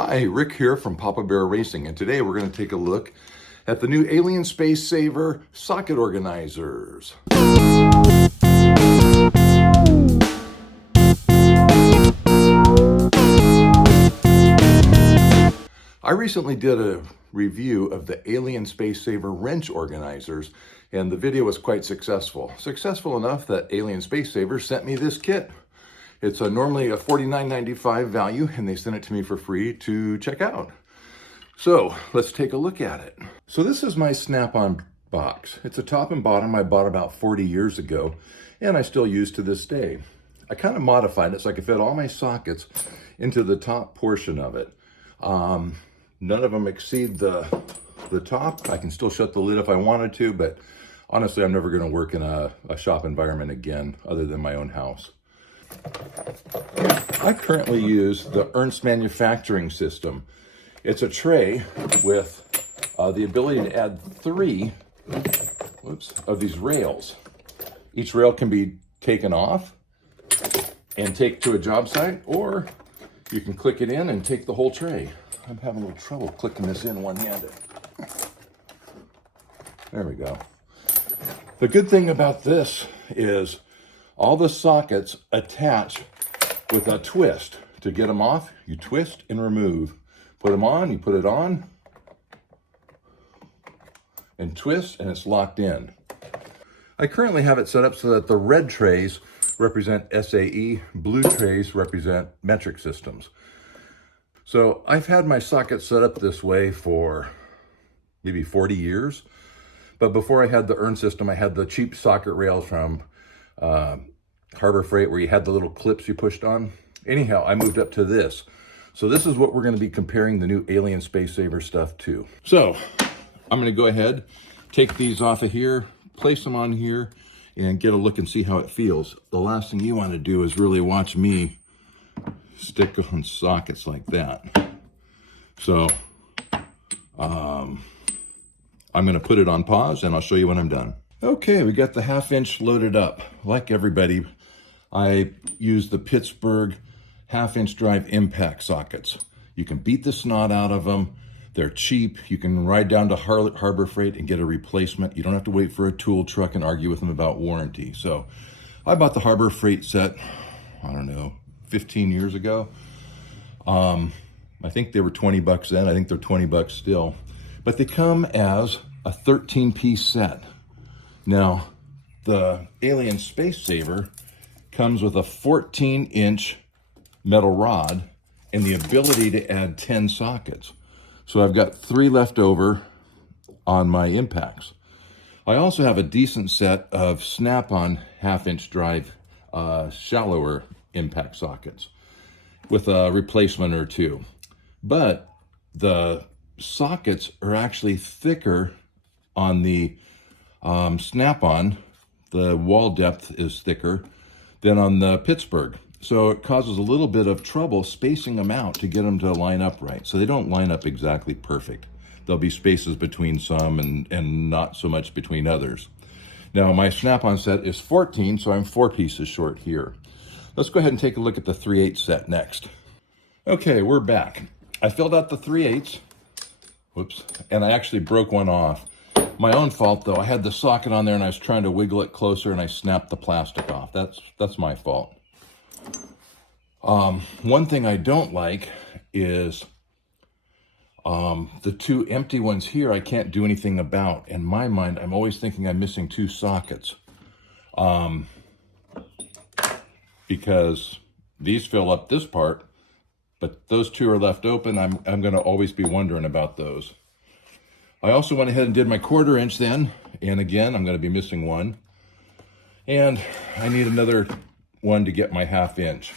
Hi, Rick here from Papa Bear Racing, and today we're going to take a look at the new Alien Space Saver socket organizers. I recently did a review of the Alien Space Saver wrench organizers, and the video was quite successful. Successful enough that Alien Space Saver sent me this kit. It's normally a $49.95 value, and they sent it to me for free to check out. So let's take a look at it. So this is my Snap-on box. It's a top and bottom I bought about 40 years ago, and I still use to this day. I kind of modified it so I could fit all my sockets into the top portion of it. None of them exceed the top. I can still shut the lid if I wanted to, but honestly, I'm never going to work in a shop environment again other than my own house. I currently use the Ernst Manufacturing System. It's a tray with the ability to add 3 of these rails. Each rail can be taken off and take to a job site, or you can click it in and take the whole tray. I'm having a little trouble clicking this in one-handed. There we go. The good thing about this is all the sockets attach with a twist. To get them off, you twist and remove. Put them on, you put it on, and twist, and it's locked in. I currently have it set up so that the red trays represent SAE, blue trays represent metric systems. So I've had my socket set up this way for maybe 40 years. But before I had the Ernst system, I had the cheap socket rails from Harbor Freight where you had the little clips you pushed on. Anyhow, I moved up to this. So this is what we're going to be comparing the new Alien Space Saver stuff to. So I'm going to go ahead, take these off of here, place them on here, and get a look and see how it feels. The last thing you want to do is really watch me stick on sockets like that. So I'm going to put it on pause and I'll show you when I'm done. Okay, we got the 1/2 inch loaded up. Like everybody, I use the Pittsburgh 1/2 inch drive impact sockets. You can beat the snot out of them. They're cheap. You can ride down to Harbor Freight and get a replacement. You don't have to wait for a tool truck and argue with them about warranty. So I bought the Harbor Freight set, I don't know, 15 years ago. I think they were 20 bucks then. I think they're 20 bucks still. But they come as a 13-piece set. Now, the Alien Space Saver comes with a 14-inch metal rod and the ability to add 10 sockets. So I've got 3 left over on my impacts. I also have a decent set of Snap-on 1/2 inch drive shallower impact sockets with a replacement or 2. But the sockets are actually thicker on the Snap-on. The wall depth is thicker than on the Pittsburgh. So it causes a little bit of trouble spacing them out to get them to line up right. So they don't line up exactly perfect. There'll be spaces between some and not so much between others. Now my Snap-on set is 14, so I'm 4 pieces short here. Let's go ahead and take a look at the 3/8 set next. Okay, we're back. I filled out the 3/8, and I actually broke one off. My own fault though. I had the socket on there and I was trying to wiggle it closer and I snapped the plastic off. That's my fault. One thing I don't like is the 2 empty ones here I can't do anything about. In my mind, I'm always thinking I'm missing 2 sockets. Because these fill up this part, but those 2 are left open. I'm going to always be wondering about those. I also went ahead and did my 1/4 inch then, and again, I'm going to be missing 1. And I need another one to get my 1/2 inch.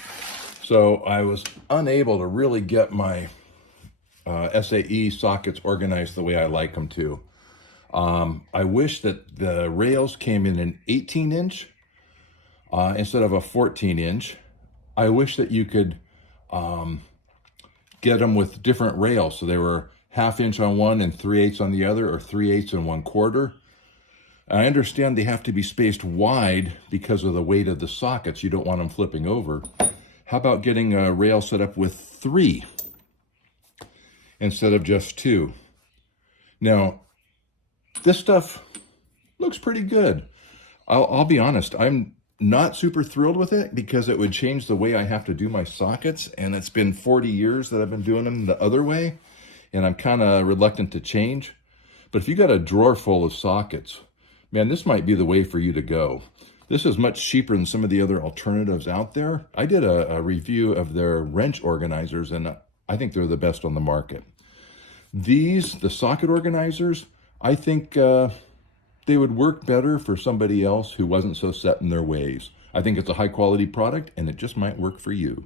So I was unable to really get my SAE sockets organized the way I like them to. I wish that the rails came in an 18 inch instead of a 14 inch. I wish that you could get them with different rails. So they were 1/2 inch on one and 3/8 on the other, or 3/8 and 1/4. I understand they have to be spaced wide because of the weight of the sockets. You don't want them flipping over. How about getting a rail set up with 3 instead of just 2. Now, this stuff looks pretty good. I'll be honest, I'm not super thrilled with it because it would change the way I have to do my sockets, and it's been 40 years that I've been doing them the other way, and I'm kind of reluctant to change. But if you got a drawer full of sockets, man, this might be the way for you to go. This is much cheaper than some of the other alternatives out there. I did a review of their wrench organizers, and I think they're the best on the market. These, the socket organizers, I think they would work better for somebody else who wasn't so set in their ways. I think it's a high quality product, and it just might work for you.